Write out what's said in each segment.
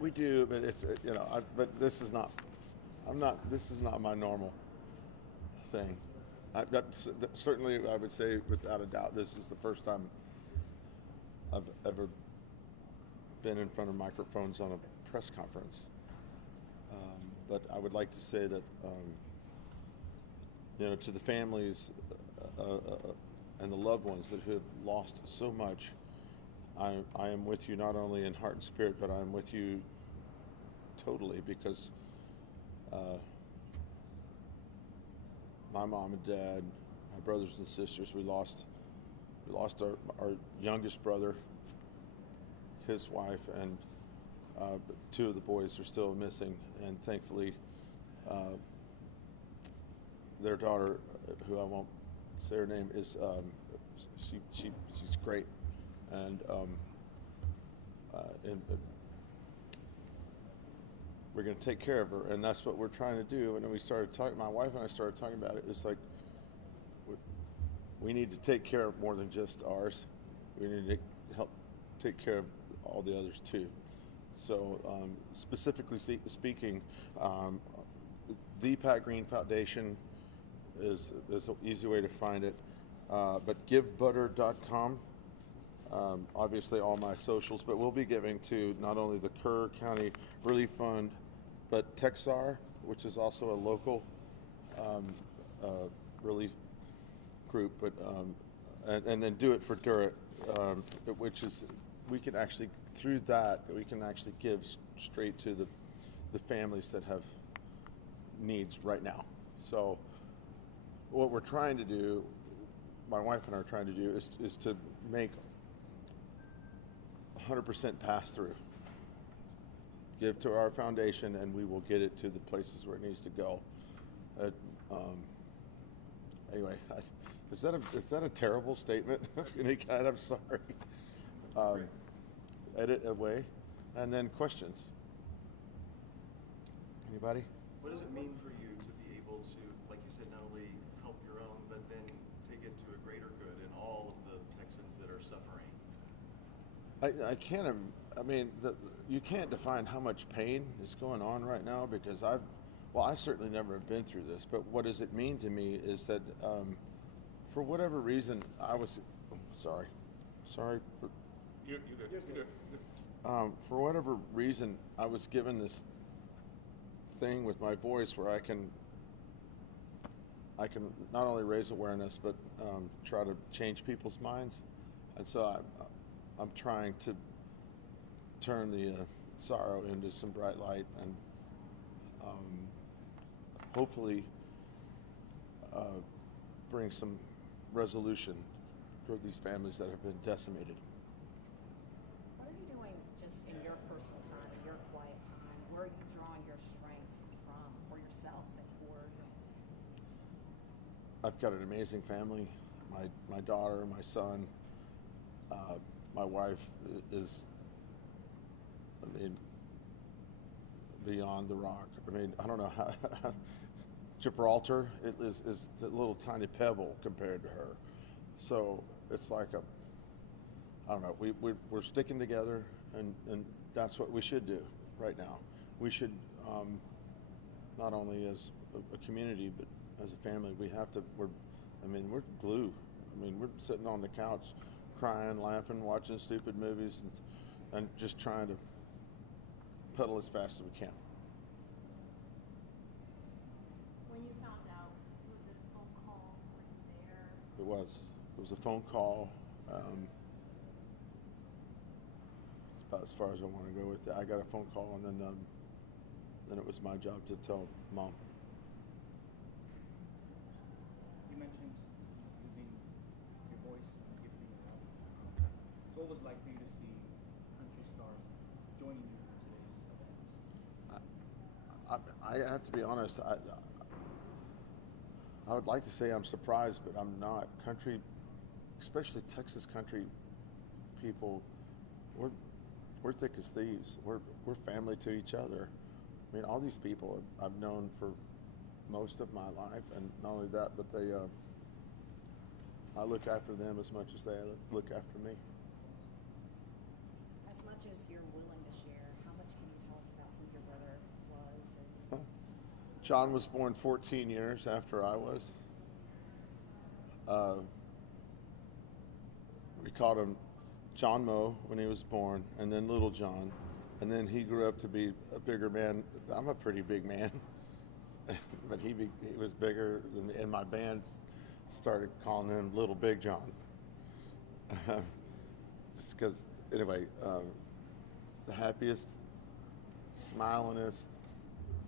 We do, but it's but this is not. This is not my normal thing. Certainly, I would say without a doubt, this is the first time I've ever been in front of microphones on a press conference. But I would like to say that to the families and the loved ones that have lost so much, I am with you not only in heart and spirit, but I'm with you totally because my mom and dad, my brothers and sisters, we lost our youngest brother, his wife, and two of the boys are still missing, and thankfully their daughter, who I won't say her name, is she's great, and we're going to take care of her, and that's what we're trying to do. And then we started talking. My wife and I started talking about it. It's like we need to take care of more than just ours. We need to help take care of all the others too. So specifically speaking, the Pat Green Foundation is an easy way to find it. But givebutter.com. Obviously all my socials, but we'll be giving to not only the Kerr County Relief Fund, but Texar, which is also a local relief group, but and then Do It for Durrett, which is we can actually through that we can actually give straight to the families that have needs right now. So what we're trying to do, my wife and I are trying to do, is to make 100% pass through. Give to our foundation, and we will get it to the places where it needs to go. Anyway, is that a terrible statement of any kind? I'm sorry. Edit away, and then questions. Anybody? What does it mean for you to be able to, like you said, not only help your own, but then take it to a greater good in all of the Texans that are suffering? I can't. I mean, you can't define how much pain is going on right now because I certainly never have been through this. But what does it mean to me is that, for whatever reason, I was sorry. For, you're good. For whatever reason, I was given this thing with my voice where I can not only raise awareness but try to change people's minds, and so I'm trying to turn the sorrow into some bright light and hopefully bring some resolution for these families that have been decimated. What are you doing just in your personal time, in your quiet time? Where are you drawing your strength from for yourself and for your... I've got an amazing family. My daughter, my son, my wife is, I mean, beyond the rock. I mean, I don't know how Gibraltar is a little tiny pebble compared to her. So it's like I don't know. We're sticking together, and that's what we should do right now. We should not only as a community but as a family. We have to. We're glue. I mean, we're sitting on the couch, crying, laughing, watching stupid movies, and just trying to pedal as fast as we can. When you found out, was it a phone call? Were you there? It was a phone call. It's about as far as I want to go with it. I got a phone call, and then it was my job to tell Mom. You mentioned using your voice and giving it out. So what was it like for you to see country stars joining you for today's event? I have to be honest. I would like to say I'm surprised, but I'm not. Country, especially Texas country people, we're thick as thieves. We're family to each other. I mean, all these people I've known for most of my life, and not only that, but I look after them as much as they look after me. As much as you're willing to share, how much can you tell John was born 14 years after I was. We called him John Moe when he was born, and then Little John. And then he grew up to be a bigger man. I'm a pretty big man, but he was bigger than me, and my band started calling him Little Big John. Just because, anyway, it's the happiest, smilingest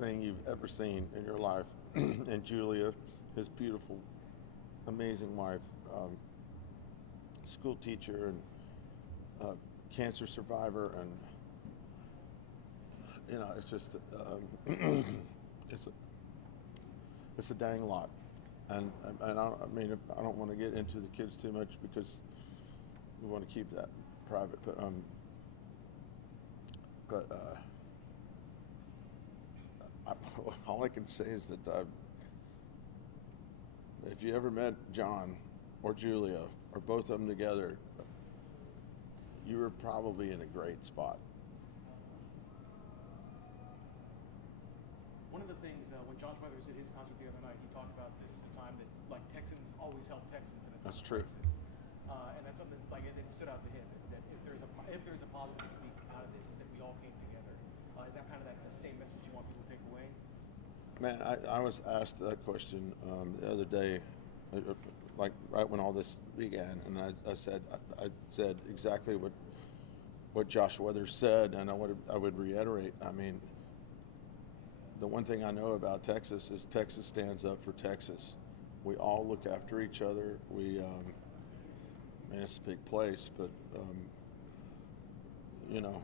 thing you've ever seen in your life. And Julia, his beautiful, amazing wife, school teacher and cancer survivor, and you know, it's just it's a dang lot, and I don't want to get into the kids too much because we want to keep that private, but all I can say is that if you ever met John or Julia or both of them together, you were probably in a great spot. One of the things, when Josh Weathers did his concert the other night, he talked about this is a time that, like, Texans always help Texans in a time That's of true. crisis. And that's something, like, it stood out to him, is that if there's a positive to be out of this, is that we all came together. Is that kind of the same message you want people to take away? Man, I was asked that question the other day, like right when all this began, and I said exactly what Josh Weathers said, and I would reiterate. I mean, the one thing I know about Texas is Texas stands up for Texas. We all look after each other. Man, it's a big place, but you know,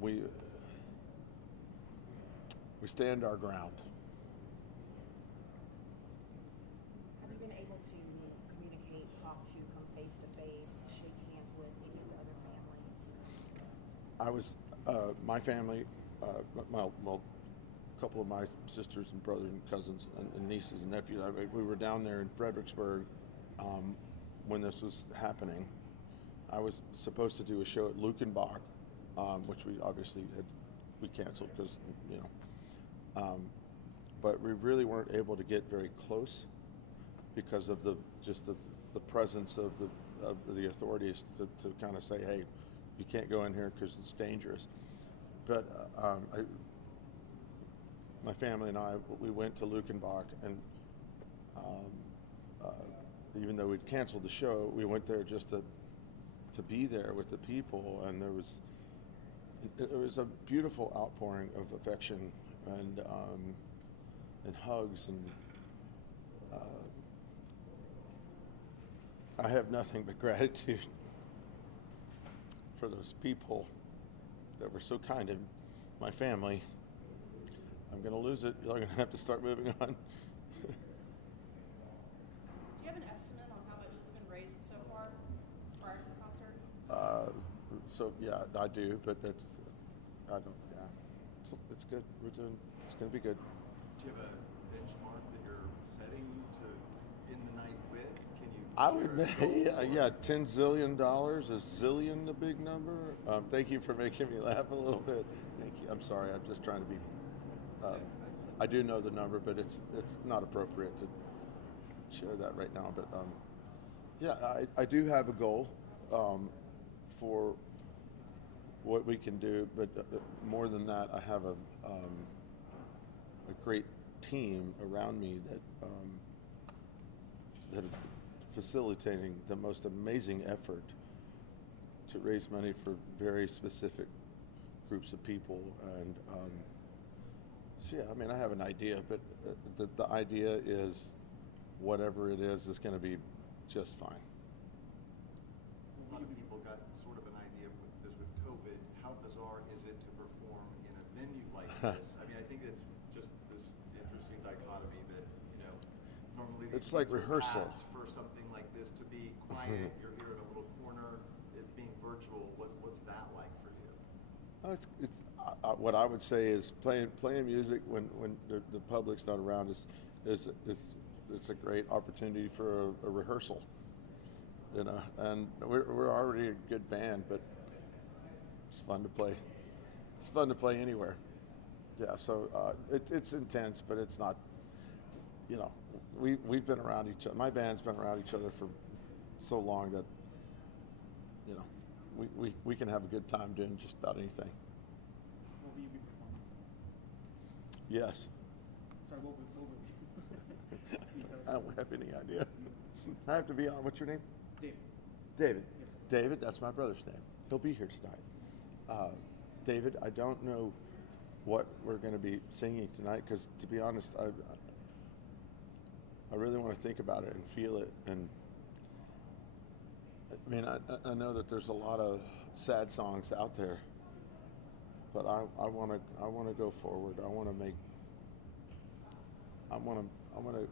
we stand our ground. Have you been able to communicate, talk to, come face to face, shake hands with any of the other families? I was, my family, well, a couple of my sisters and brothers and cousins and nieces and nephews, we were down there in Fredericksburg when this was happening. I was supposed to do a show at Lukenbach, which we obviously we canceled because, you know, but we really weren't able to get very close because of the presence of the authorities to kind of say, hey, you can't go in here because it's dangerous. But my family and I, we went to Lukenbach, and even though we'd canceled the show, we went there just to be there with the people, and it was a beautiful outpouring of affection and hugs, and I have nothing but gratitude for those people that were so kind to my family. I'm going to lose it. You're going to have to start moving on. Do you have an estimate on how much has been raised so far prior to the concert? So yeah, I do, but I don't. Yeah, it's good. It's going to be good. Do you have a benchmark that you're setting to end the night with? Can you? I would, yeah, $10 zillion. Is zillion a big number? Thank you for making me laugh a little bit. Thank you. I'm sorry. I'm just trying to be. I do know the number, but it's not appropriate to share that right now. But yeah, I do have a goal for what we can do, but more than that, I have a great team around me that are facilitating the most amazing effort to raise money for very specific groups of people. And so yeah, I mean, I have an idea, but the idea is whatever it is going to be just fine. A lot of people got sort of an idea with COVID. How bizarre is it to perform in a venue like this? I mean, I think it's just this interesting dichotomy that, you know, normally these It's like things are rehearsal. packed for something like this to be quiet. You're here in a little corner. It being virtual. What's that like for you? Oh, it's what I would say is playing music when the public's not around is it's a great opportunity for a rehearsal, you know. And we're already a good band, but it's fun to play. It's fun to play anywhere. Yeah, so it's intense, but it's not, you know, we've been around each other. My band's been around each other for so long that, you know, we can have a good time doing just about anything. What will you be performing? Yes. Sorry, what will you I don't have any idea. I have to be on. What's your name? David. David. Yes, sir. David, that's my brother's name. He'll be here tonight. David, I don't know what we're going to be singing tonight because, to be honest, I really want to think about it and feel it. And I mean, I know that there's a lot of sad songs out there, but I want to go forward. I want to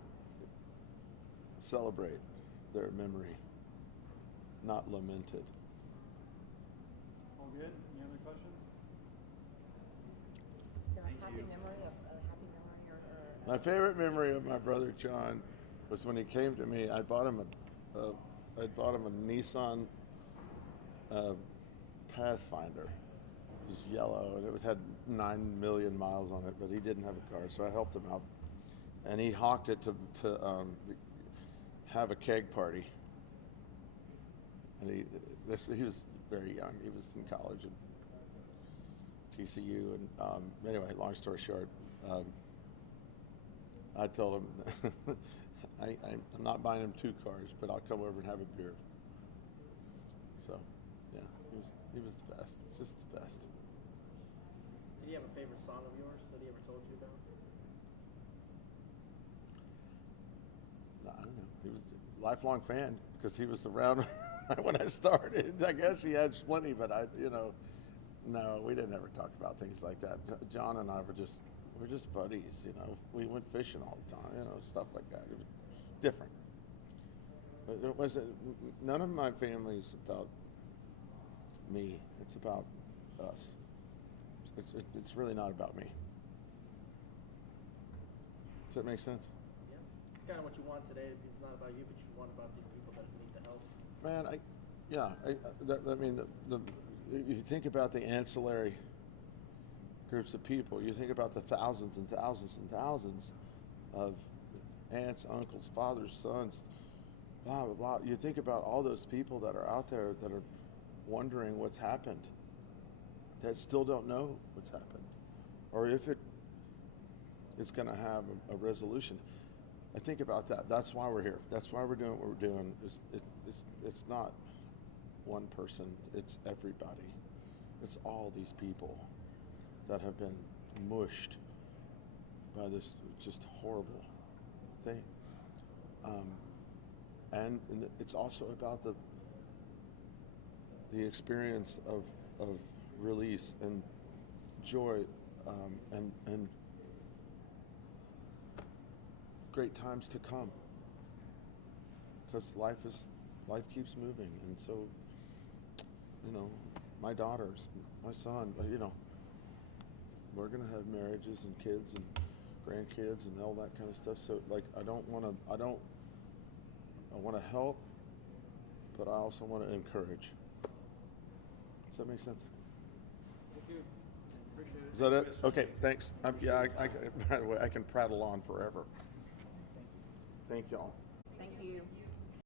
celebrate their memory, not lament it. All good? Any other questions? Your happy memory of a happy memory or My favorite memory of my brother John was when he came to me. I bought him a Nissan Pathfinder. It was yellow and it had 9 million miles on it, but he didn't have a car, so I helped him out. And he hawked it to have a keg party. And he was very young. He was in college at TCU. And anyway, long story short, I told him I'm not buying him 2 cars, but I'll come over and have a beer. So, yeah, he was the best. It's just the best. Did he have a favorite song of yours that he ever told you about? I don't know. He was a lifelong fan because he was around when I started. I guess he had plenty, but no, we didn't ever talk about things like that. John and I we're just buddies, you know. We went fishing all the time, you know, stuff like that. It was different. But it wasn't. None of my family is about me. It's about us. It's really not about me. Does that make sense? Yeah. It's kind of what you want today. It's not about you, but you want about these people that need the help. Man, you think about the ancillary groups of people. You think about the thousands and thousands and thousands of aunts, uncles, fathers, sons, blah, blah, blah. You think about all those people that are out there that are wondering what's happened, that still don't know what's happened, or if it's going to have a resolution. I think about that. That's why we're here. That's why we're doing what we're doing. It's not one person. It's everybody. It's all these people that have been mushed by this just horrible thing. And it's also about the experience of release and joy and great times to come, because life keeps moving. And so, you know, my daughters, my son, you know, we're gonna have marriages and kids and grandkids and all that kind of stuff. So like, I want to help, but I also want to encourage. Does that make sense? Thank you. Appreciate it. Is that it? Okay, thanks. By the way, I can prattle on forever. Thank you. Thank y'all. thank you.